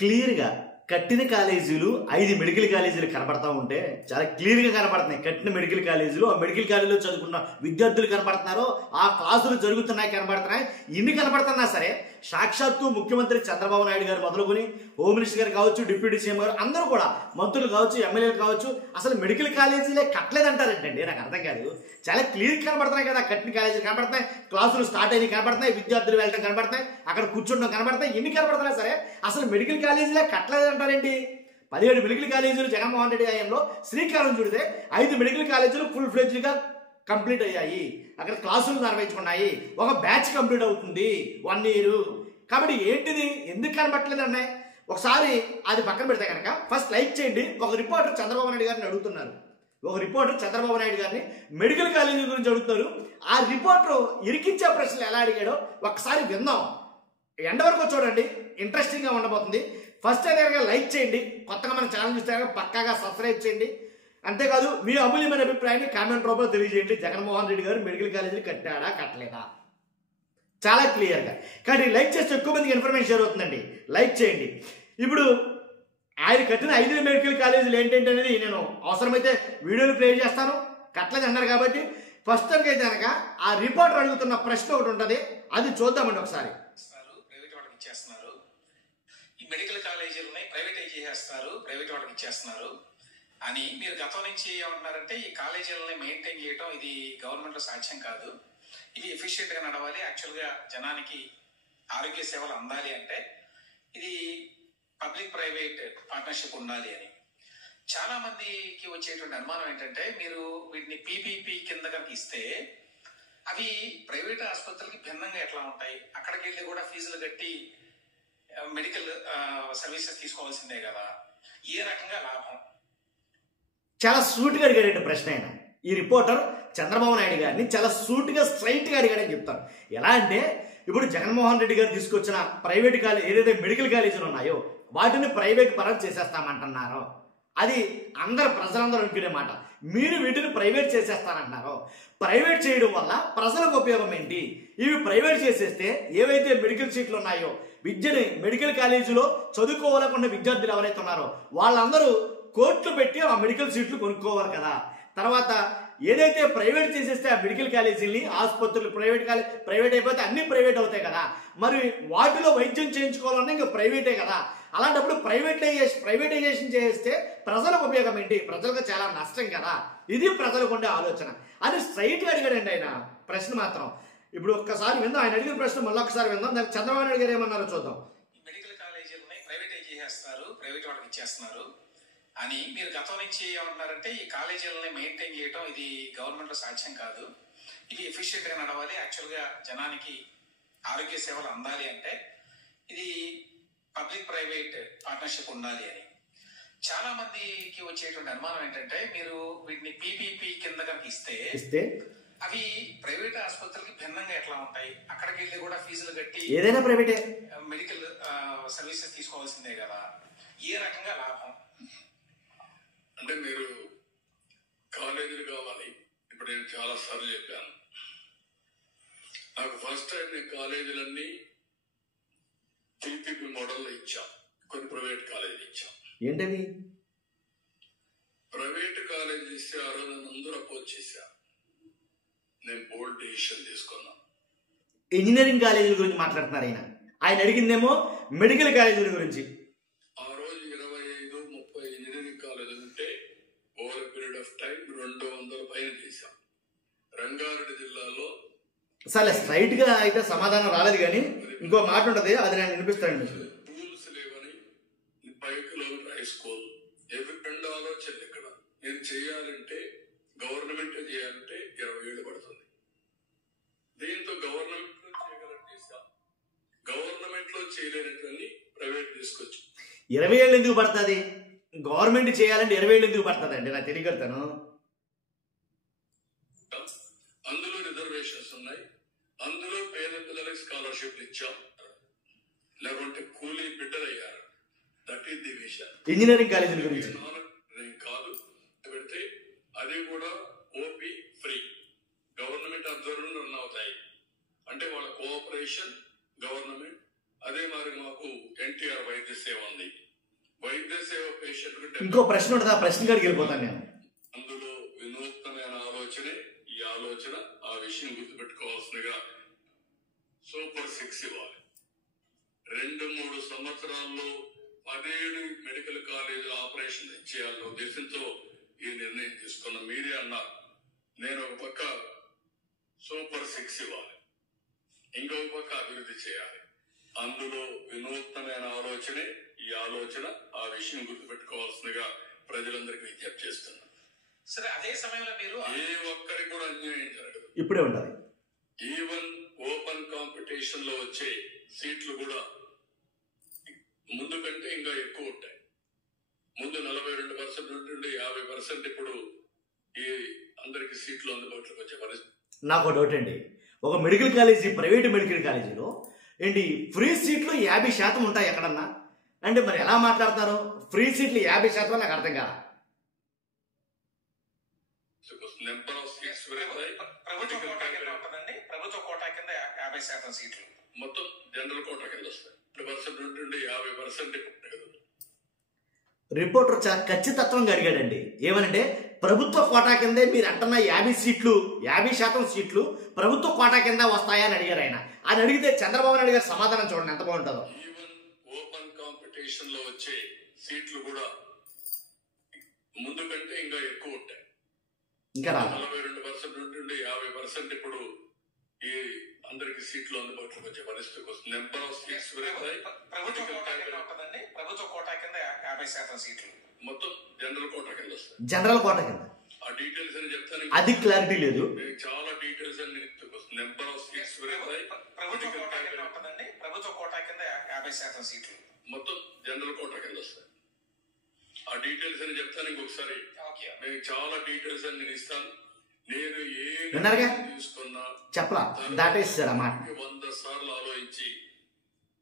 క్లియర్గా కట్టిన కాలేజీలు 5 మెడికల్ కాలేజీలు కనబడతా ఉంటే చాలా క్లియర్గా కనబడుతున్నాయి. కట్టిన మెడికల్ కాలేజీలు, ఆ మెడికల్ కాలేజీలో చదువుకున్న విద్యార్థులు కనబడుతున్నారు, ఆ క్లాసులు జరుగుతున్నాయి కనబడుతున్నాయి. ఇన్ని కనబడుతున్నా సరే సాక్షాత్తు ముఖ్యమంత్రి చంద్రబాబు నాయుడు గారు మొదలుకొని హోమ్ మినిస్టర్ గారు కావచ్చు, డిప్యూటీ సీఎం గారు అందరూ కూడా, మంత్రులు కావచ్చు, ఎమ్మెల్యేలు కావచ్చు, అసలు మెడికల్ కాలేజీలే కట్టలేదంటారంటండి. నాకు అర్థం కాదు. చాలా క్లియర్ కనబడుతున్నాయి కదా, కట్టిన కాలేజీలు కనబడుతున్నాయి, క్లాసులు స్టార్ట్ అయినవి కనబడుతున్నాయి, విద్యార్థులు వెళ్ళడం కనబడుతున్నాయి, అక్కడ కూర్చోడం కనబడుతున్నాయి. ఎన్ని కనబడుతున్నాయి సరే అసలు మెడికల్ కాలేజీలే కట్టలేదంటారేంటి? 17 మెడికల్ కాలేజీలు జగన్మోహన్ రెడ్డి హయాంలో శ్రీకారం చుడితే 5 మెడికల్ కాలేజీలు ఫుల్ ఫ్లెడ్జ్గా కంప్లీట్ అయ్యాయి. అక్కడ క్లాసులు నిర్వహించుకున్నాయి. ఒక బ్యాచ్ కంప్లీట్ అవుతుంది 1 ఇయర్. కాబట్టి ఏంటిది, ఎందుకు కనబట్టలేదు అన్నాయి? ఒకసారి అది పక్కన పెడితే కనుక ఫస్ట్ లైక్ చేయండి. ఒక రిపోర్టర్ చంద్రబాబు నాయుడు గారిని అడుగుతున్నారు. ఒక రిపోర్టర్ చంద్రబాబు నాయుడు గారిని మెడికల్ కాలేజీ గురించి అడుగుతారు. ఆ రిపోర్టర్ ఇరికించే ప్రశ్నలు ఎలా అడిగాడో ఒకసారి విందాం. ఎండ వరకు చూడండి, ఇంట్రెస్టింగ్గా ఉండబోతుంది. ఫస్ట్ అయితే లైక్ చేయండి, కొత్తగా మన ఛానల్ చూస్తే పక్కాగా సబ్స్క్రైబ్ చేయండి. అంతేకాదు మీ అమూల్యమైన అభిప్రాయాన్ని కామెంట్ రూపంలో తెలియజేయండి. జగన్మోహన్ రెడ్డి గారు మెడికల్ కాలేజీలు కట్టాడా కట్టలేదా చాలా క్లియర్గా. కానీ లైక్ చేస్తే ఎక్కువ మందికి ఇన్ఫర్మేషన్ షేర్ అవుతుందండి. లైక్ చేయండి. ఇప్పుడు ఆయన కట్టిన 5 మెడికల్ కాలేజీలు ఏంటంటే అనేది నేను అవసరమైతే వీడియోలు ప్లే చేస్తాను. కట్టలేదు అన్నారు కాబట్టి ఫస్ట్ అయితే కనుక ఆ రిపోర్టర్ అడుగుతున్న ప్రశ్న ఒకటి ఉంటుంది, అది చూద్దామండి ఒకసారి. ప్రైవేట్ వాళ్ళకి ఇచ్చేస్తున్నారు, ఈ మెడికల్ కాలేజీలని ప్రైవేటైజ్ చేసేస్తున్నారు, ప్రైవేట్ వాళ్ళకి ఇచ్చేస్తున్నారు అని మీరు గతం నుంచి ఏమంటున్నారంటే ఈ కాలేజీలని మెయింటైన్ చేయడం ఇది గవర్నమెంట్ లో సాధ్యం కాదు, ఇది ఎఫిషియెంట్ గా నడవాలి, యాక్చువల్ గా జనానికి ఆరోగ్య సేవలు అందాలి అంటే ఇది పబ్లిక్ ప్రైవేట్ పార్ట్నర్షిప్ ఉండాలి అని. చాలా మందికి వచ్చేటువంటి అనుమానం ఏంటంటే మీరు వీటిని పీపీపీ కింద కనుక ఇస్తే అవి ప్రైవేట్ ఆసుపత్రులకి భిన్నంగా ఎట్లా ఉంటాయి, అక్కడికి వెళ్ళి కూడా ఫీజులు కట్టి మెడికల్ సర్వీసెస్ తీసుకోవాల్సిందే కదా, ఏ రకంగా లాభం? చాలా సూటిగా అడిగాడు ప్రశ్న. ఆయన ఈ రిపోర్టర్ చంద్రబాబు నాయుడు గారిని చాలా సూటిగా స్ట్రైట్గా అడిగాడని చెప్తాను. ఎలా అంటే ఇప్పుడు జగన్మోహన్ రెడ్డి గారు తీసుకొచ్చిన ప్రైవేట్ కాలేజ్ ఏదైతే మెడికల్ కాలేజీలు ఉన్నాయో వాటిని ప్రైవేట్ పరం చేసేస్తామంటున్నారో అది అందరు ప్రజలందరూ అనుకునే మాట. మీరు వీటిని ప్రైవేట్ చేసేస్తానంటున్నారో, ప్రైవేట్ చేయడం వల్ల ప్రజలకు ఉపయోగం ఏంటి? ఇవి ప్రైవేట్ చేసేస్తే ఏవైతే మెడికల్ సీట్లు ఉన్నాయో విద్యని మెడికల్ కాలేజీలో చదువుకోవాలనుకున్న విద్యార్థులు ఎవరైతే ఉన్నారో వాళ్ళందరూ కోట్లు పెట్టి ఆ మెడికల్ సీట్లు కొనుక్కోవాలి కదా. తర్వాత ఏదైతే ప్రైవేట్ చేసేస్తే ఆ మెడికల్ కాలేజీని, ఆసుపత్రులు ప్రైవేట్ అయిపోతే అన్ని ప్రైవేట్ అవుతాయి కదా, మరి వాటిలో వైద్యం చేయించుకోవాలన్నా ఇంకా ప్రైవేటే కదా. అలాంటప్పుడు ప్రైవేటైజేషన్ చేస్తే ప్రజలకు ఉపయోగం ఏంటి? ప్రజలకు చాలా నష్టం కదా. ఇది ప్రజలకు ఉండే ఆలోచన అని స్ట్రైట్గా అడిగాడండి ఆయన ప్రశ్న మాత్రం. ఇప్పుడు ఒక్కసారి విందాం, ఆయన అడిగిన ప్రశ్న మళ్ళీ ఒకసారి విందాం. దానికి చంద్రబాబు నాయుడు గారు ఏమన్నారో చూద్దాం. మెడికల్ కాలేజీలని ప్రైవేటైజ్ చేసేస్తున్నారు, ప్రైవేట్ వాళ్ళకి ఇచ్చేస్తున్నారు అని మీరు గతం నుంచి ఏమంటున్నారంటే ఈ కాలేజీలని మెయింటైన్ చేయడం ఇది గవర్నమెంట్ లో సాధ్యం కాదు, ఇది ఎఫిషియెంట్ గా నడవాలి, యాక్చువల్ గా జనానికి ఆరోగ్య సేవలు అందాలి అంటే ఇది పబ్లిక్ ప్రైవేట్ పార్ట్నర్షిప్ ఉండాలి అని. చాలా మందికి వచ్చేటువంటి అనుమానం ఏంటంటే మీరు వీటిని పీపీపీ కింద కనుక ఇస్తే అవి ప్రైవేట్ ఆసుపత్రులకి భిన్నంగా ఎట్లా ఉంటాయి, అక్కడికి వెళ్ళి కూడా ఫీజులు కట్టి ఏదైనా ప్రైవేటే మెడికల్ సర్వీసెస్ తీసుకోవాల్సిందే కదా, ఏ రకంగా లాభం? అంటే మీరు కాలేజీలు కావాలి, ఇప్పుడు నేను చాలా సార్లు చెప్పాను, నాకు ఫస్ట్ టైం నేను కాలేజీలన్నీ టీపీపీ మోడల్లో ఇచ్చాం, కొన్ని ప్రైవేట్ కాలేజీలు ఇచ్చాం. ఏంటవి ప్రైవేట్ కాలేజీ ఇస్తే ఆ రోజు అందరూ అపోజ్ చేశారు. నేను బోల్డ్ డిసిషన్ తీసుకున్నా. ఇంజనీరింగ్ కాలేజీల గురించి మాట్లాడుతున్నారు ఆయన. ఆయన అడిగిందేమో మెడికల్ కాలేజీల గురించి. ఆ రోజు 25-30 ఇంజనీరింగ్ కాలేజీలు ఉంటే ఓవర్ పీరియడ్ ఆఫ్ టైం 200 పైన చేశాం. రంగారెడ్డి జిల్లాలో సరే స్ట్రైట్ గా అయితే సమాధానం రాలేదు, కానీ ఇంకో మాట ఉంటది, అది నేను వినిపిస్తానండి. రూల్స్ లేవని 5 కిలోమీటర్ హై స్కూల్ రెండు ఆలోచనలు. ఇక్కడ నేను చేయాలంటే గవర్నమెంట్ చేయాలంటే 20 ఏళ్ళు పడుతుంది. దీంతో గవర్నమెంట్ లో చేయగలని చేశాం, గవర్నమెంట్ లో చేయలేనట్లని ప్రైవేట్ తీసుకొచ్చి 20 ఏళ్ళు ఎందుకు పడుతుంది? గవర్నమెంట్ చేయాలంటే 20 ఏళ్ళు ఎందుకు పడుతుంది అండి? నాకు తెలియగలుగుతాను. అందులో రిజర్వేషన్స్ ఉన్నాయి, అందులో పేద పిల్లలకి స్కాలర్షిప్లు ఇచ్చాం, లేకుంటే కూలీ బిడ్డలు అయ్యారు. దట్ ఈస్ ది విషయం. ఇంజనీరింగ్ కాలేజీల గురించి కాదు పెడితే అది కూడా ఓపీ ఫ్రీ, గవర్నమెంట్ ఆధ్వర్యంలో రన్ అవుతాయి. అంటే వాళ్ళ కోఆపరేషన్ గవర్నమెంట్. అదే మరి మాకు ఎన్టీఆర్ వైద్య సేవ ఉంది. వైద్య సేవ పేషెంట్ ఇంకో ప్రశ్న ఉంటుంది, ఆ ప్రశ్న గారికి వెళ్ళిపోతాను నేను. అందులో వినూత్నమైన ఆలోచనే ఈ ఆలోచన. ఆ విషయం గుర్తుపెట్టుకోవాల్సిందిగా సూపర్ 6 ఇవ్వాలి. 2-3 సంవత్సరాల్లో 17 మెడికల్ కాలేజీల ఆపరేషన్ చేయాలన్న ఉద్దేశంతో ఈ నిర్ణయం తీసుకున్న. మీరే అన్నారు, నేను ఒక పక్క సూపర్ 6 ఇవ్వాలి, ఇంకొక పక్క అభివృద్ధి చేయాలి. అందులో వినూత్నమైన ఆలోచనే ఈ ఆలోచన. ఆ విషయం గుర్తుపెట్టుకోవాల్సిందిగా ప్రజలందరికీ విజ్ఞప్తి చేస్తున్నాను. సరే, అదే సమయంలో మీరు ఏ ఒక్కరికి కూడా అన్యాయం జరగదు. ఇప్పుడే ఉండాలి. ఈవెన్ ఓపెన్ కాంపిటీషన్ లో వచ్చే సీట్లు కూడా ముందు కంటే ఇంకా ఎక్కువ ఉంటాయి. ముందు 42% నుండి 50% ఇప్పుడు ఈ అందరికి సీట్లు అందుబాటులోకి వచ్చే పరిస్థితి. నాకు డౌట్ అండి, ఒక మెడికల్ కాలేజీ, ప్రైవేట్ మెడికల్ కాలేజీలో ఏంటి ఫ్రీ సీట్లు 50% ఉంటాయి ఎక్కడన్నా? అంటే మరి ఎలా మాట్లాడతారు? ఫ్రీ సీట్లు 50% నాకు అర్థం కాదు. నెంబర్ ఆఫ్ సీట్స్ ప్రభుత్వ కోటా కింద ఉంటుందండి. ప్రభుత్వ కోటా కింద 50% సీట్లు మొత్తం జనరల్ కోటా కింద వస్తాయి. 2% నుండి 50% రిపోర్టర్ చాలా ఖచ్చితత్వంగా అడిగాడండి. ఏమనంటే ప్రభుత్వ కోటా కిందే మీరు అంటున్న 50% సీట్లు ప్రభుత్వ కోటా కింద వస్తాయని అడిగారు ఆయన. ఆయన అడిగితే చంద్రబాబు నాయుడు గారి సమాధానం చూడండి ఎంత బాగుంటుందో. ఈవెన్ ఓపెన్ కాంపిటీషన్ లో వచ్చే సీట్లు కూడా ముందు కంటే ఇంకా ఎక్కువ ఉంటాయి. ఇంకా 42% నుండి 50% ఇప్పుడు ఈ అందరికి సీట్లు అందుబాటులోకి వచ్చే పరిస్థితికి వస్తుంది. నెంబర్ ఆఫ్ సీట్స్ ప్రభుత్వ కోటా కింద ఉంటుందండి. ప్రభుత్వ కోటా కింద 50% సీట్లు మొత్తం జనరల్ కోటా కింద వస్తాయి. జనరల్ కోటా కింద ఆ డీటెయిల్స్ అని చెప్తాను. అది క్లారిటీ లేదు. చాలా డీటెయిల్స్ అని నెంబర్ ఆఫ్ సీట్స్ ప్రభుత్వ కోటా కింద ఉంటుందండి. ప్రభుత్వ కోటా కింద 50% సీట్లు మొత్తం జనరల్ కోటా కింద వస్తాయి. ఆ డీటెయిల్స్ అని చెప్తాను ఇంకొకసారి. నేను చాలా డీటెయిల్స్ అని నేను ఇస్తాను. నేను విన్నారుగా? తీసుకున్నా చెప్పలా దాటేసారు అన్నమాట. 100 సార్లు ఆలోచించి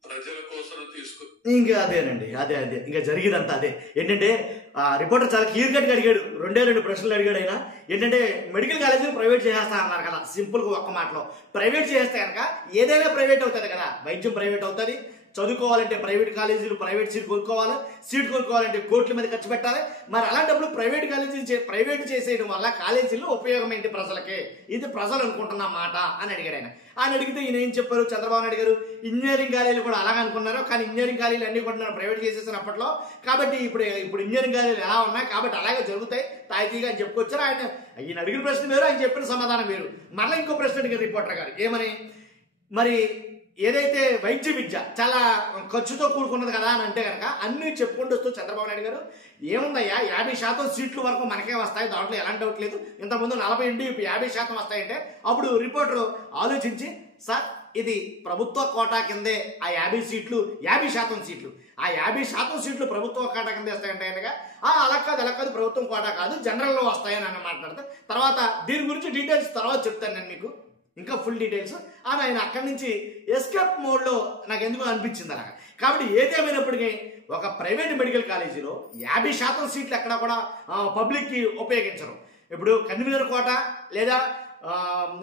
ప్రజల కోసం తీసుకున్నా. ఇంకా అదేనండి, అదే ఇంకా జరిగేదంతా అదే. ఏంటంటే రిపోర్టర్ చాలా క్లియర్ కట్గా అడిగాడు, 2 ప్రశ్నలు అడిగాడు ఆయన. ఏంటంటే మెడికల్ కాలేజీలు ప్రైవేట్ చేసేస్తా అన్నారు కదా, సింపుల్గా ఒక్క మాటలో. ప్రైవేట్ చేస్తే కనుక ఏదైనా ప్రైవేట్ అవుతుంది కదా, వైద్యం ప్రైవేట్ అవుతుంది, చదువుకోవాలంటే ప్రైవేట్ కాలేజీలు ప్రైవేట్ సీట్ కొనుక్కోవాలి, సీట్ కొనుక్కోవాలంటే కోట్ల మీద ఖర్చు పెట్టాలి. మరి అలాంటప్పుడు ప్రైవేట్ కాలేజీలు ప్రైవేట్ చేసేయడం వల్ల కాలేజీలో ఉపయోగం ఏంటి ప్రజలకి? ఇది ప్రజలు అనుకుంటున్న మాట అని అడిగాడు ఆయన. ఆయన అడిగితే ఈయన ఏం చెప్పారు? చంద్రబాబు నాయుడు గారు ఇంజనీరింగ్ కాలేజీలు కూడా అలాగే అనుకున్నారు, కానీ ఇంజనీరింగ్ కాలేజీలు అన్ని కూడా ప్రైవేట్ చేసేసిన అప్పట్లో. కాబట్టి ఇప్పుడు ఇంజనీరింగ్ కాలేజీలు ఎలా ఉన్నాయి కాబట్టి అలాగే జరుగుతాయి తాయితీగా అని చెప్పుకొచ్చారు. ఈయన అడిగిన ప్రశ్న వేరు, ఆయన చెప్పిన సమాధానం వేరు. మళ్ళీ ఇంకో ప్రశ్న అడిగారు రిపోర్టర్ గారు. ఏమని? మరి ఏదైతే వైద్య విద్య చాలా ఖర్చుతో కూడుకున్నది కదా అని అంటే కనుక అన్నీ చెప్పుకుంటూ వస్తూ చంద్రబాబు నాయుడు గారు ఏముందయ్యా 50% సీట్లు వరకు మనకే వస్తాయి, దాంట్లో ఎలాంటి డౌట్ లేదు, ఇంతకుముందు 40 నుండి ఇప్పుడు 50% వస్తాయంటే అప్పుడు రిపోర్టరు ఆలోచించి, సార్ ఇది ప్రభుత్వ కోటా కిందే ఆ 50% సీట్లు ఆ 50% సీట్లు ప్రభుత్వ కోటా కింద వస్తాయంటే కనుక అలా కాదు ప్రభుత్వం కోటా కాదు జనరల్లో వస్తాయని అన్న మాట్లాడతారు. తర్వాత దీని గురించి డీటెయిల్స్ తర్వాత చెప్తాను నేను మీకు, ఇంకా ఫుల్ డీటెయిల్స్. ఆయన అక్కడి నుంచి ఎస్కేప్ మోడ్లో నాకు ఎందుకు అనిపించింది అలాగా. కాబట్టి ఏదేమైనప్పటికీ ఒక ప్రైవేట్ మెడికల్ కాలేజీలో 50% సీట్లు ఎక్కడ కూడా పబ్లిక్కి ఉపయోగించరు. ఇప్పుడు కన్వీనర్ కోట లేదా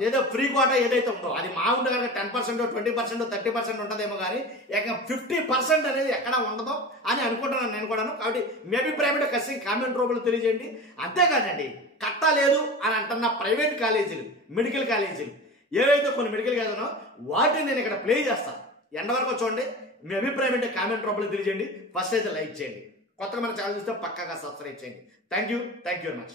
ఏదో ఫ్రీ కోట ఏదైతే ఉందో అది మా ఉంటే కనుక 10%, 20%, 30% ఉంటుందేమో, కానీ 50% అనేది ఎక్కడ ఉండదో అని అనుకుంటున్నాను నేను కూడాను. కాబట్టి మీ అభిప్రాయం ఖచ్చితంగా కామెంట్ రూపంలో తెలియజేయండి. అంతేకాదండి, కట్టలేదు అని అంటున్న ప్రైవేట్ కాలేజీలు, మెడికల్ కాలేజీలు ఏవైతే కొన్ని మెడికల్ కాలేజీలు ఉన్నాయో వాటిని నేను ఇక్కడ ప్లే చేస్తాను. ఎండ వరకు చూడండి. మీ అభిప్రాయం అంటే కామెంట్ రూపంలో తెలియజేయండి. ఫస్ట్ అయితే లైక్ చేయండి, కొత్తగా మన ఛానల్ చూస్తే పక్కాగా సబ్స్క్రైబ్ చేయండి. Thank you very much.